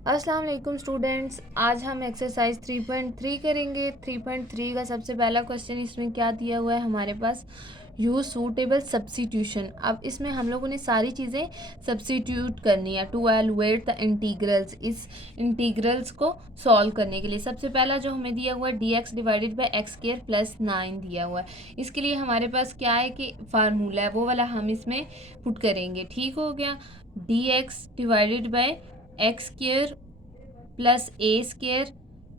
अस्सलाम वालेकुम स्टूडेंट्स, आज हम एक्सरसाइज 3.3 करेंगे। 3.3 का सबसे पहला क्वेश्चन इसमें क्या दिया हुआ है हमारे पास, यूज सूटेबल सब्स्टिट्यूशन। अब इसमें हम लोगों ने सारी चीज़ें सब्स्टिट्यूट करनी है टू एवेलुएट द इंटीग्रल्स, इस इंटीग्रल्स को सॉल्व करने के लिए। सबसे पहला जो हमें दिया हुआ है dx divided by x square plus 9 दिया हुआ है। इसके लिए हमारे पास क्या है कि फार्मूला है, वो वाला हम इसमें पुट करेंगे। ठीक हो गया। dx divided by x square plus A square,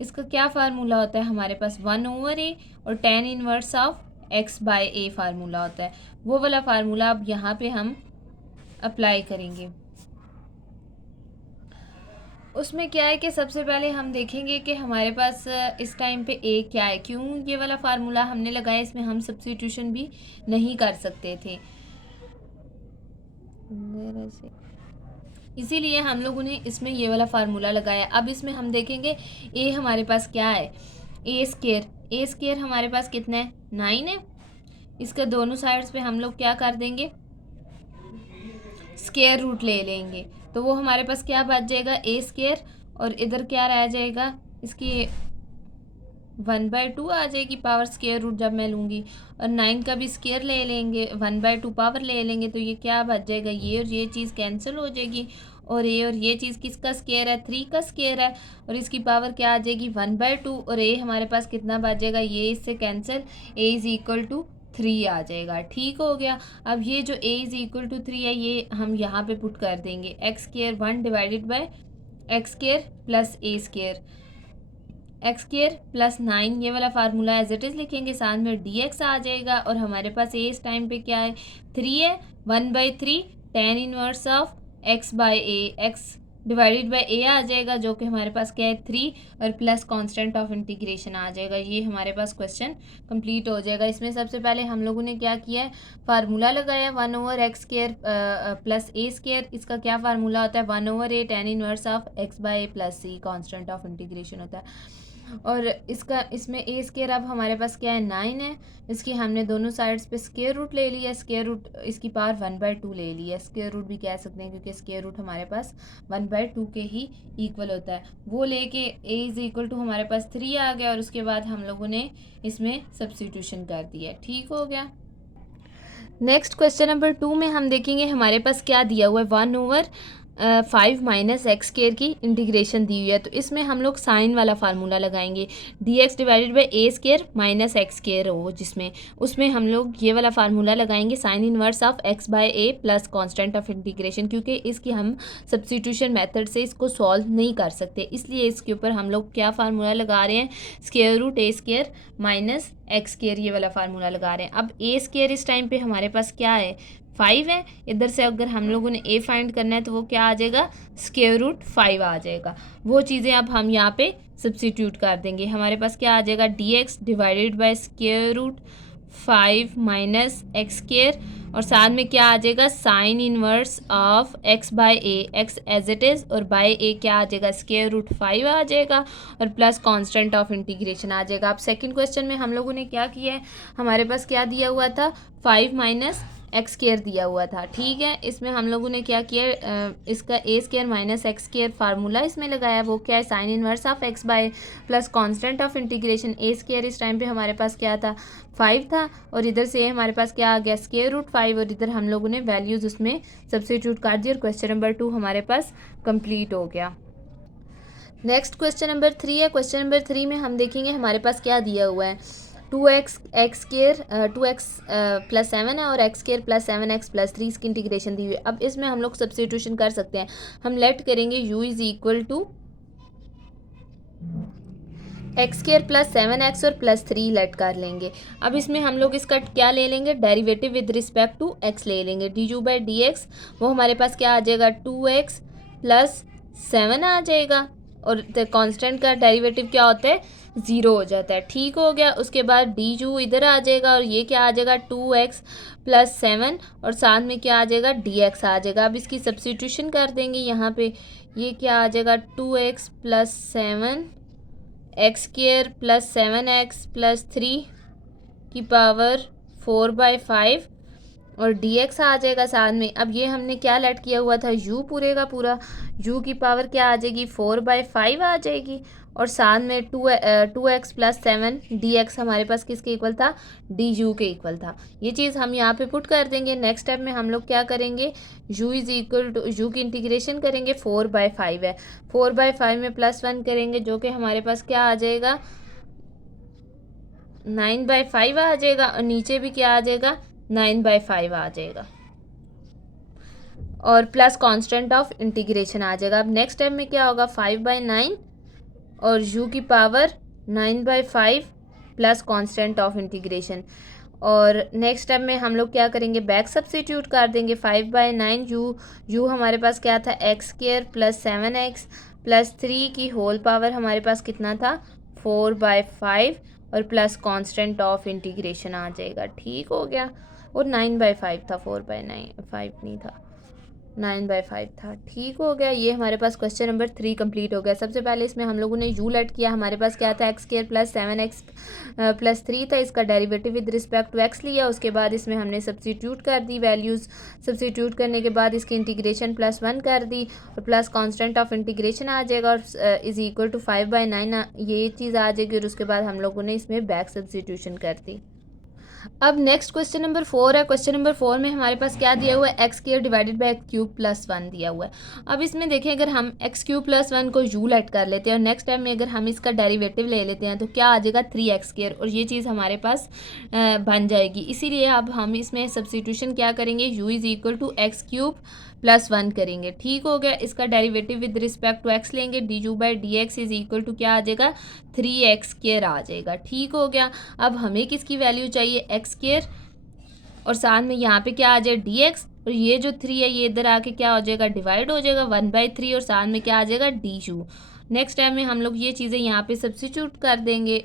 इसका क्या फार्मूला होता है हमारे पास 1/a, और tan inverse of x by a formula होता है। वो वाला फार्मूला अब यहाँ पे हम अप्लाई करेंगे। उसमें क्या है कि सबसे पहले हम देखेंगे कि हमारे पास इस टाइम पे a क्या है। क्यों ये वाला फार्मूला हमने लगाया, इसमें हम सब्स्टिट्यूशन भी नहीं कर सकते थे, इसीलिए हम लोगों ने इसमें ये वाला फार्मूला लगाया। अब इसमें हम देखेंगे ए हमारे पास क्या है, ए स्केयर हमारे पास कितना है 9 है। इसका दोनों साइड्स पे हम लोग क्या कर देंगे, स्केयर रूट ले लेंगे, तो वो हमारे पास क्या बच जाएगा ए स्केयर, और इधर क्या रह जाएगा, इसकी 1/2 आ जाएगी पावर स्केयर रूट जब मैं लूँगी, और 9 का भी स्केयर ले लेंगे, 1/2 पावर ले लेंगे, तो ये क्या बच जाएगा, ये और ये चीज़ कैंसिल हो जाएगी, और ये चीज़ किसका स्केयर है, 3 का स्केयर है, और इसकी पावर क्या आ जाएगी 1/2, और ए हमारे पास कितना बच जाएगा, ये इससे cancel, a is equal to 3 आ जाएगा। ठीक हो गया। अब ये जो ए इज़ इक्वल टू 3 है, ये हम यहाँ पे पुट कर देंगे, x square 1 divided by x square plus A square, x square plus 9, ये वाला फार्मूला एज इट इज़ लिखेंगे, साथ में डी एक्स आ जाएगा, और हमारे पास ए इस टाइम पे क्या है 3 है, 1/3 tan inverse of x by a, x divided by a आ जाएगा, जो कि हमारे पास क्या है 3, और प्लस कांस्टेंट ऑफ इंटीग्रेशन आ जाएगा। ये हमारे पास क्वेश्चन कंप्लीट हो जाएगा। इसमें सबसे पहले हम लोगों ने क्या किया है, फार्मूला लगाया 1/x स्केयर प्लस ए स्केयर। इसका क्या फार्मूला होता है 1/a tan inverse of x by a plus c, constant of integration होता है। और इसका इसमें ए स्केयर अब हमारे पास क्या है 9 है, इसकी हमने दोनों साइड्स पे स्केयर रूट ले लिया, स्केयर रूट इसकी पावर 1/2 ले लिया, स्केयर रूट भी कह सकते हैं क्योंकि स्केयर रूट हमारे पास 1/2 के ही इक्वल होता है। वो लेके ए इज़ इक्वल टू हमारे पास 3 आ गया, और उसके बाद हम लोगों ने इसमें सब्स्टिट्यूशन कर दिया। ठीक हो गया। नेक्स्ट क्वेश्चन नंबर 2 में हम देखेंगे हमारे पास क्या दिया हुआ है 1/5 माइनस एक्स स्केयर की इंटीग्रेशन दी हुई है, तो इसमें हम लोग साइन वाला फार्मूला लगाएंगे, D x divided by A square minus x square हो जिसमें, उसमें हम लोग ये वाला फार्मूला लगाएंगे, sign inverse of x by a plus constant of integration, क्योंकि इसकी हम सब्स्टिट्यूशन मेथड से इसको सॉल्व नहीं कर सकते, इसलिए इसके ऊपर हम लोग क्या फार्मूला लगा रहे हैं, स्केयर रूट ए स्केयर माइनस एक्स स्केयर, ये वाला फार्मूला लगा रहे हैं। अब ए स्केयर इस टाइम पे हमारे पास क्या है 5 है, इधर से अगर हम लोगों ने ए फाइंड करना है तो वो क्या आ जाएगा स्क्वायर रूट 5 आ जाएगा। वो चीज़ें अब हम यहाँ पे सब्स्टिट्यूट कर देंगे, हमारे पास क्या आ जाएगा d x divided by square root 5 minus x square, और साथ में क्या आ जाएगा sine inverse of x by a, x as it is, और बाई ए क्या आ जाएगा स्क्वायर रूट 5 आ जाएगा, और प्लस कांस्टेंट ऑफ इंटीग्रेशन आ जाएगा। अब सेकंड क्वेश्चन में हम लोगों ने क्या किया है, हमारे पास क्या दिया हुआ था 5 माइनस एक्स स्केयर दिया हुआ था। ठीक है, इसमें हम लोगों ने क्या किया, इसका a square minus x square formula इसमें लगाया, वो क्या है sine inverse of x by plus constant of integration, a square इस टाइम पे हमारे पास क्या था 5 था, और इधर से हमारे पास क्या आ गया स्केयर रूट 5, और इधर हम लोगों ने वैल्यूज़ उसमें सब्स्टिट्यूट कर दी, और क्वेश्चन नंबर 2 हमारे पास कंप्लीट हो गया। नेक्स्ट क्वेश्चन नंबर 3 है। क्वेश्चन नंबर 3 में हम देखेंगे हमारे पास क्या दिया हुआ है 2x x square 2x plus 7 है, और x square plus 7x plus 3 इसकी इंटीग्रेशन दी हुई है। अब इसमें हम लोग सब्स्टिट्यूशन कर सकते हैं, हम लेट करेंगे u is equal to x square plus 7x और प्लस 3 लेट कर लेंगे। अब इसमें हम लोग इसका क्या ले लेंगे derivative with respect to x ले लेंगे, d u by d x, वो हमारे पास क्या आ जाएगा 2x प्लस 7 आ जाएगा, और कांस्टेंट का डेरिवेटिव क्या होता है 0 हो जाता है। ठीक हो गया। उसके बाद डी यू इधर आ जाएगा, और ये क्या आ जाएगा 2x प्लस 7, और साथ में क्या आ जाएगा dx आ जाएगा। अब इसकी सब्स्टिट्यूशन कर देंगे यहाँ पे, ये क्या आ जाएगा 2x plus 7 x square plus 7x plus 3 की पावर 4/5, और dx आ जाएगा साथ में। अब ये हमने क्या लेट किया हुआ था, u पूरे का पूरा, u की पावर क्या आ जाएगी 4/5 आ जाएगी, और साथ में 2x + 7 dx हमारे पास किसके इक्वल था, du के इक्वल था। ये चीज़ हम यहाँ पे पुट कर देंगे। नेक्स्ट स्टेप में हम लोग क्या करेंगे, u = u की इंटीग्रेशन करेंगे, 4/5 है, 4/5 में +1 करेंगे जो कि हमारे पास क्या आ जाएगा 9/5 आ जाएगा, और नीचे भी क्या आ जाएगा 9/5 आ जाएगा, और प्लस कांस्टेंट ऑफ इंटीग्रेशन आ जाएगा। अब नेक्स्ट स्टेप में क्या होगा 5/9 और u की power 9/5 plus constant of integration. और नेक्स्ट स्टेप में हम लोग क्या करेंगे, बैक सब्स्टिट्यूट कर देंगे। 5/9 u हमारे पास क्या था x² + 7x + 3 की होल पावर हमारे पास कितना था 4/5, और प्लस कांस्टेंट ऑफ इंटीग्रेशन आ जाएगा। ठीक हो गया, और 9/5 था, 4/9 नहीं था, 9/5 था। ठीक हो गया, ये हमारे पास क्वेश्चन नंबर 3 कंप्लीट हो गया। सबसे पहले इसमें हम लोगों ने u लेट किया, हमारे पास क्या था x² + 7x + 3 था, इसका derivative with respect to x लिया। उसके बाद इसमें हमने सब्स्टिट्यूट कर दी वैल्यूज़, सब्स्टिट्यूट करने के बाद इसकी इंटीग्रेशन +1 कर दी, और प्लस कांस्टेंट ऑफ इंटीग्रेशन आ जाएगा, और = 5/9 ये चीज़ आ जाएगी, और उसके बाद हम लोगों ने इसमें बैक सब्स्टिट्यूशन कर दी। अब नेक्स्ट क्वेश्चन नंबर 4 है। क्वेश्चन नंबर 4 में हमारे पास क्या दिया हुआ है, x² / x³ + 1 दिया हुआ है। अब इसमें देखें, अगर हम x³ + 1 को u लेट कर लेते हैं, और नेक्स्ट टाइम में अगर हम इसका डेरिवेटिव ले लेते हैं तो क्या आ जाएगा 3x², और ये चीज़ हमारे पास बन जाएगी। इसीलिए अब हम इसमें सब्स्टिट्यूशन क्या करेंगे, u = x³ + 1 करेंगे। ठीक हो गया, इसका derivative with respect to x लेंगे, du/dx = क्या आ जाएगा 3x² आ जाएगा। ठीक हो गया, अब हमें किसकी वैल्यू चाहिए x², और साथ में यहाँ पे क्या आ जाए dx, और ये जो 3 है ये इधर आके क्या हो जाएगा डिवाइड हो जाएगा 1/3, और साथ में क्या आ जाएगा du। नेक्स्ट टाइम में हम लोग ये चीज़ें यहाँ पे सब्स्टिट्यूट कर देंगे,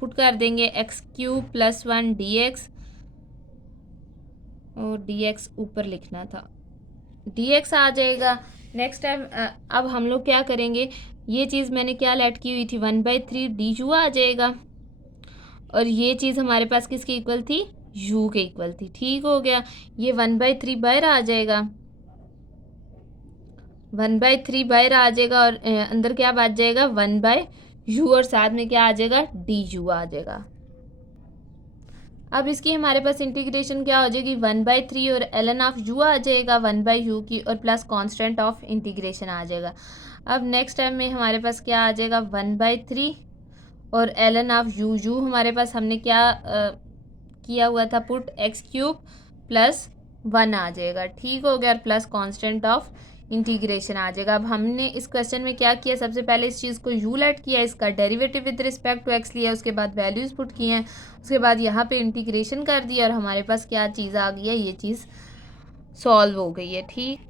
पुट कर देंगे, x³ + 1 dx, और dx ऊपर लिखना था, dx आ जाएगा। नेक्स्ट टाइम अब हम लोग क्या करेंगे, ये चीज़ मैंने क्या लेट की हुई थी 1/3 du आ जाएगा, और ये चीज़ हमारे पास किसके इक्वल थी, u के इक्वल थी। ठीक हो गया, ये 1/3 बाहर आ जाएगा, 1/3 बाहर आ जाएगा, और अंदर क्या बच जाएगा 1/u, और साथ में क्या आ जाएगा du आ जाएगा। अब इसकी हमारे पास इंटीग्रेशन क्या हो जाएगी 1/3, और ln(u) आ जाएगा 1/u की, और प्लस कांस्टेंट ऑफ इंटीग्रेशन आ जाएगा। अब नेक्स्ट टाइम में हमारे पास क्या आ जाएगा 1/3, और ln(u) हमारे पास हमने क्या किया हुआ था पुट x³ + 1 आ जाएगा। ठीक हो गया, और प्लस कांस्टेंट ऑफ इंटीग्रेशन आ जाएगा। अब हमने इस क्वेश्चन में क्या किया, सबसे पहले इस चीज़ को u लेट किया, इसका derivative with respect to x लिया, उसके बाद वैल्यूज़ पुट किए हैं, उसके बाद यहाँ पे इंटीग्रेशन कर दिया, और हमारे पास क्या चीज़ आ गई है, ये चीज़ सॉल्व हो गई है। ठीक,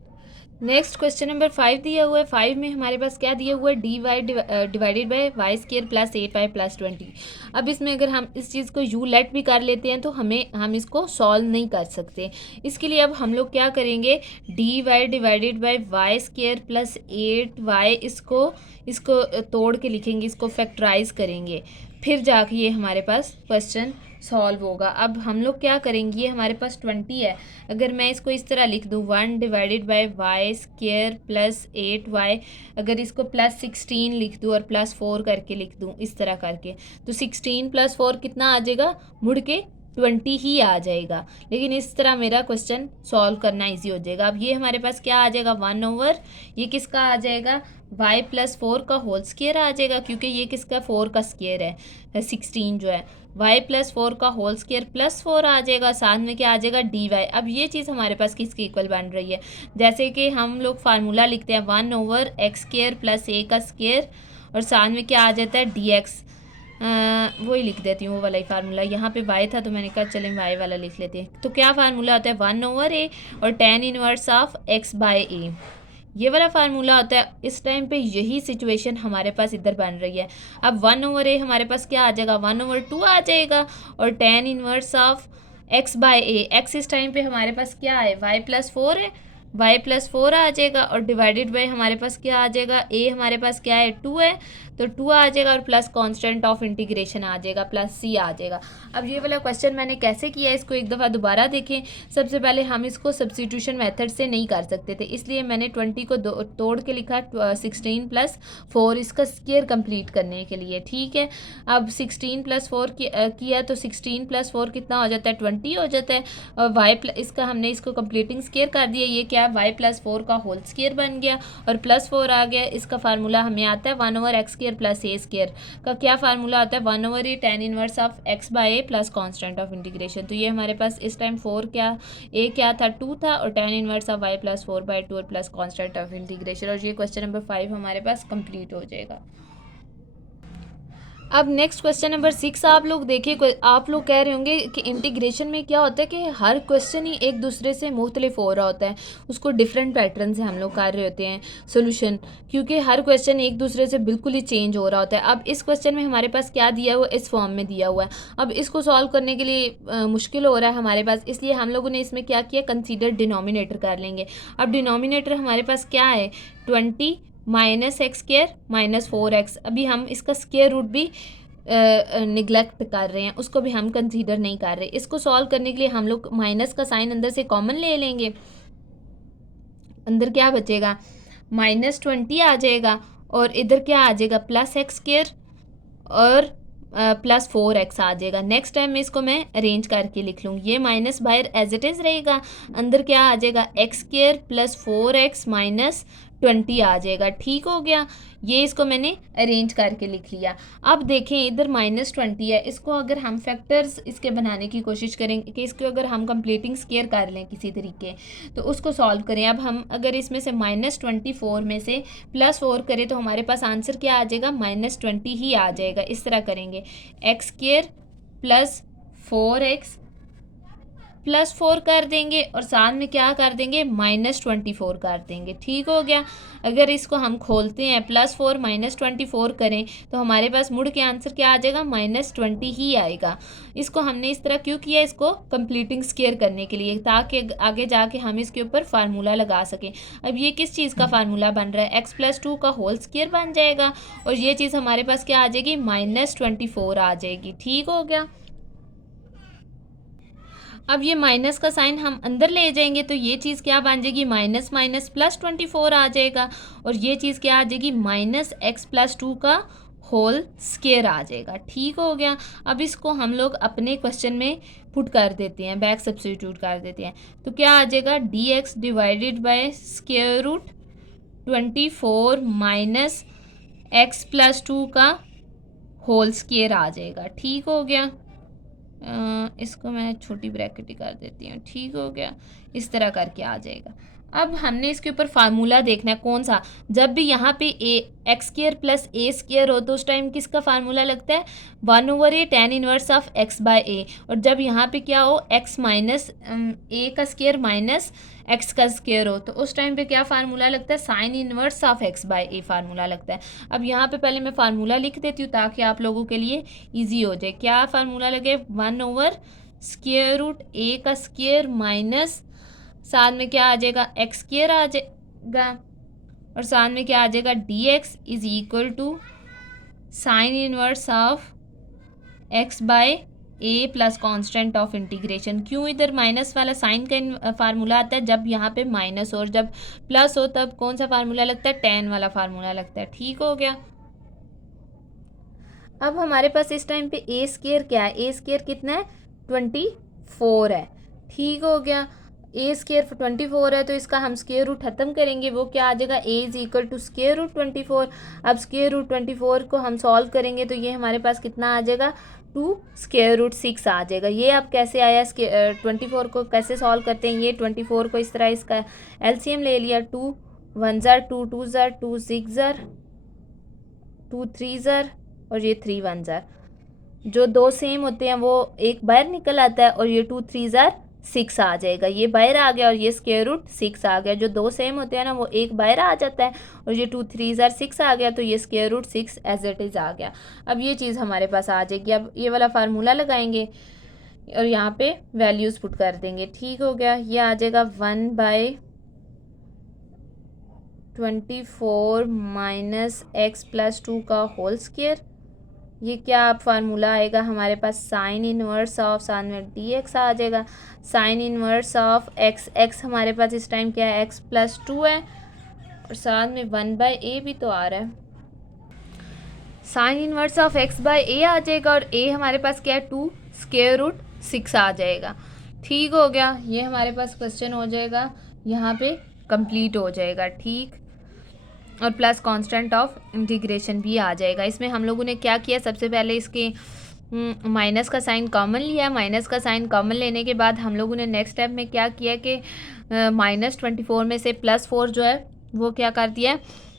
नेक्स्ट क्वेश्चन नंबर 5 दिया हुआ है। 5 में हमारे पास क्या दिया हुआ है, dy / y² + 8y + 20। अब इसमें अगर हम इस चीज़ को u लेट भी कर लेते हैं तो हम इसको सॉल्व नहीं कर सकते। इसके लिए अब हम लोग क्या करेंगे, dy / y² + 8y, इसको तोड़ के लिखेंगे, इसको फैक्टराइज करेंगे, फिर जाके ये हमारे पास क्वेश्चन सॉल्व होगा। अब हम लोग क्या करेंगे, ये हमारे पास 20 है, अगर मैं इसको इस तरह लिख दूँ 1 / y² + 8y, अगर इसको +16 लिख दूँ और +4 करके लिख दूँ इस तरह करके, तो 16 + 4 कितना आ जाएगा, मुड़ के 20 ही आ जाएगा। लेकिन इस तरह मेरा क्वेश्चन सॉल्व करना इजी हो जाएगा। अब ये हमारे पास क्या आ जाएगा 1/, ये किसका आ जाएगा y + 4 का होल स्क्वायर आ जाएगा, क्योंकि ये किसका 4 का स्क्वायर है 16 जो है, y + 4 का होल स्क्वायर +4 आ जाएगा, साथ में क्या आ जाएगा dy। अब ये चीज़ हमारे पास किसके इक्वल बन रही है, जैसे कि हम लोग फार्मूला लिखते हैं 1/x² + a का स्क्वायर, और साथ में क्या आ जाता है dx, वही लिख देती हूँ वो वाला ही फार्मूला। यहाँ पे y था तो मैंने कहा चलें y वाला लिख लेते हैं। तो क्या फार्मूला होता है 1/a और tan इनवर्स ऑफ x/a, ये वाला फार्मूला होता है। इस टाइम पे यही सिचुएशन हमारे पास इधर बन रही है। अब 1/a हमारे पास क्या आ जाएगा 1/2 आ जाएगा, और tan inverse of x/a, x इस टाइम पे हमारे पास क्या है y + 4 है, y+4 आ जाएगा और डिवाइडेड बाय हमारे पास क्या आ जाएगा, a हमारे पास क्या है 2 है तो 2 आ जाएगा और प्लस कांस्टेंट ऑफ इंटीग्रेशन आ जाएगा प्लस c आ जाएगा। अब ये वाला क्वेश्चन मैंने कैसे किया इसको एक दफ़ा दोबारा देखें। सबसे पहले हम इसको सब्स्टिट्यूशन मेथड से नहीं कर सकते थे, इसलिए मैंने 20 को तोड़ के लिखा 16 + 4 इसका स्क्वायर कंप्लीट करने के लिए। ठीक है, अब 16 + 4 किया तो 16 + 4 कितना हो जाता है 20 हो जाता है और इसका हमने इसको कंप्लीटिंग स्क्वायर कर दिया, ये क्या y+4 का होल स्क्वायर बन गया और +4 आ गया। इसका फार्मूला हमें आता है 1/x² + a² का क्या फार्मूला आता है 1/a tan inverse of x/a plus constant of integration. तो ये हमारे पास इस टाइम 4 क्या a क्या था 2 था और tan इनवर्स ऑफ y+4/2 और प्लस कांस्टेंट ऑफ इंटीग्रेशन। और ये क्वेश्चन नंबर 5 हमारे पास कंप्लीट हो जाएगा। अब नेक्स्ट क्वेश्चन नंबर 6 आप लोग देखिए, आप लोग कह रहे होंगे कि इंटीग्रेशन में क्या होता है कि हर क्वेश्चन ही एक दूसरे से मुख्तलिफ हो रहा होता है, उसको डिफरेंट पैटर्न से हम लोग कर रहे होते हैं सोल्यूशन, क्योंकि हर क्वेश्चन एक दूसरे से बिल्कुल ही चेंज हो रहा होता है। अब इस क्वेश्चन में हमारे पास क्या दिया हुआ है, इस फॉर्म में दिया हुआ है। अब इसको सॉल्व करने के लिए मुश्किल हो रहा है हमारे पास, इसलिए हम लोगों ने इसमें क्या किया, कंसीडर डिनोमिनेटर कर लेंगे। अब डिनोमिनेटर हमारे पास क्या है 20 -x² - 4x। अभी हम इसका स्क्वायर रूट भी निगलेक्ट कर रहे हैं, उसको भी हम कंसीडर नहीं कर रहे। इसको सॉल्व करने के लिए हम लोग माइनस का साइन अंदर से कॉमन ले लेंगे, अंदर क्या बचेगा -20 आ जाएगा और इधर क्या आ जाएगा +x² और +4x आ जाएगा। नेक्स्ट टाइम में इसको मैं अरेंज करके लिख लूँगी, ये माइनस बाहर एज इट इज़ रहेगा, अंदर क्या आ जाएगा x² + 4x - 20 आ जाएगा। ठीक हो गया, ये इसको मैंने अरेंज करके लिख लिया। अब देखें इधर -20 है, इसको अगर हम फैक्टर्स इसके बनाने की कोशिश करेंगे कि इसको अगर हम कंप्लीटिंग स्क्वायर कर लें किसी तरीके तो उसको सॉल्व करें। अब हम अगर इसमें से -24 में से +4 करें तो हमारे पास आंसर क्या आ जाएगा -20 ही आ जाएगा। इस तरह करेंगे x² + 4x +4 कर देंगे और साथ में क्या कर देंगे -24 कर देंगे। ठीक हो गया, अगर इसको हम खोलते हैं +4 -24 करें तो हमारे पास मुड़ के आंसर क्या आ जाएगा -20 ही आएगा। इसको हमने इस तरह क्यों किया, इसको कंप्लीटिंग स्क्वायर करने के लिए, ताकि आगे जाके हम इसके ऊपर फार्मूला लगा सकें। अब ये किस चीज़ का फार्मूला बन रहा है, x+2 का होल स्क्वायर बन जाएगा और ये चीज़ हमारे पास क्या आ जाएगी -24 आ जाएगी। ठीक हो गया, अब ये माइनस का साइन हम अंदर ले जाएंगे तो ये चीज़ क्या बन जाएगी माइनस माइनस +24 आ जाएगा और ये चीज़ क्या आ जाएगी -x+2 का होल स्क्वायर आ जाएगा। ठीक हो गया, अब इसको हम लोग अपने क्वेश्चन में पुट कर देते हैं, बैक सब्स्टिट्यूट कर देते हैं तो क्या आ जाएगा dx divided by square root 24 minus x+2 का होल स्क्वायर आ जाएगा। ठीक हो गया, इसको मैं छोटी ब्रैकेट ही कर देती हूँ। ठीक हो गया, इस तरह करके आ जाएगा। अब हमने इसके ऊपर फार्मूला देखना है कौन सा, जब भी यहाँ पे x² + a² हो तो उस टाइम किसका फार्मूला लगता है 1/a tan inverse of x/a और जब यहाँ पे क्या हो x माइनस a का स्क्वायर माइनस x का स्क्वायर हो तो उस टाइम पे क्या फार्मूला लगता है sine inverse of x/a formula लगता है। अब यहाँ पे पहले मैं फार्मूला लिख देती हूँ ताकि आप लोगों के लिए ईजी हो जाए। क्या फार्मूला लगे 1/√a का स्क्वायर माइनस साथ में क्या आ जाएगा x² आ जाएगा और साथ में क्या आ जाएगा dx is equal to sine inverse of x/a plus constant of integration. क्यों इधर माइनस वाला साइन का फार्मूला आता है, जब यहाँ पे माइनस हो और जब प्लस हो तब कौन सा फार्मूला लगता है tan वाला फार्मूला लगता है। ठीक हो गया, अब हमारे पास इस टाइम पे a² क्या है, a² कितना है 24 है। ठीक हो गया, a² 24 है तो इसका हम स्क्वायर रूट खत्म करेंगे, वो क्या आ जाएगा a is equal to square root 24। अब स्क्वायर रूट 24 को हम सॉल्व करेंगे तो ये हमारे पास कितना आ जाएगा 2√6 आ जाएगा। ये अब कैसे आया 24 को कैसे सॉल्व करते हैं, ये 24 को इस तरह इसका एलसीएम ले लिया, 2 1 ज़र 2 2 ज़र 2 6 ज़र 2 3 ज़र और ये 3 1 ज़र, जो दो सेम होते हैं वो एक बाहर निकल आता है और ये 2 3 ज़र 6 आ जाएगा, ये बाहर आ गया और ये स्क्वायर रूट 6 आ गया। जो दो सेम होते हैं ना वो एक बाहर आ जाता है और ये 2 3 ज़र 6 आ गया तो ये square root 6 as it is आ गया। अब ये चीज़ हमारे पास आ जाएगी, अब ये वाला फार्मूला लगाएंगे और यहाँ पे वैल्यूज़ पुट कर देंगे। ठीक हो गया, ये आ जाएगा 1/√a 24 माइनस एक्स प्लस 2 का होल स्क्वायर। ये क्या आप फार्मूला आएगा हमारे पास, साइन इनवर्स ऑफ, साथ में डी एक्स आ जाएगा। Sine inverse of x, x हमारे पास इस टाइम क्या है, एक्स प्लस 2 है, और साथ में 1/a भी तो आ रहा है। Sine inverse of x by a आ जाएगा, और ए हमारे पास क्या है, 2 स्क्वायर रूट 6 आ जाएगा। ठीक हो गया, ये हमारे पास क्वेश्चन हो जाएगा, यहाँ पे कंप्लीट हो जाएगा। ठीक, और प्लस कांस्टेंट ऑफ इंटीग्रेशन भी आ जाएगा। इसमें हम लोगों ने क्या किया, सबसे पहले इसके माइनस का साइन कॉमन लिया। माइनस का साइन कॉमन लेने के बाद हम लोगों ने नेक्स्ट स्टेप में क्या किया कि -24 में से +4 जो है वो क्या कर दिया है,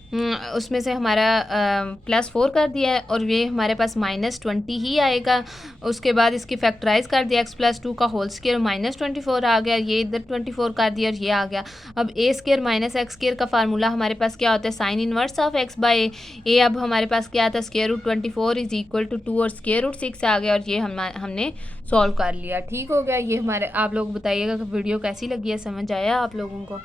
उसमें से हमारा +4 कर दिया है, और ये हमारे पास -20 ही आएगा। उसके बाद इसकी फैक्टराइज कर दिया, x+2 का होल स्क्वायर -24 आ गया, ये इधर 24 कर दिया और ये आ गया। अब a² - x² का फार्मूला हमारे पास क्या होता है, sine inverse of x by a. अब हमारे पास क्या आता है, √24 = 2 और √6 आ गया, और ये हमने सॉल्व कर लिया। ठीक हो गया, ये हमारे, आप लोग बताइएगा कि वीडियो कैसी लगी है, समझ आया आप लोगों को।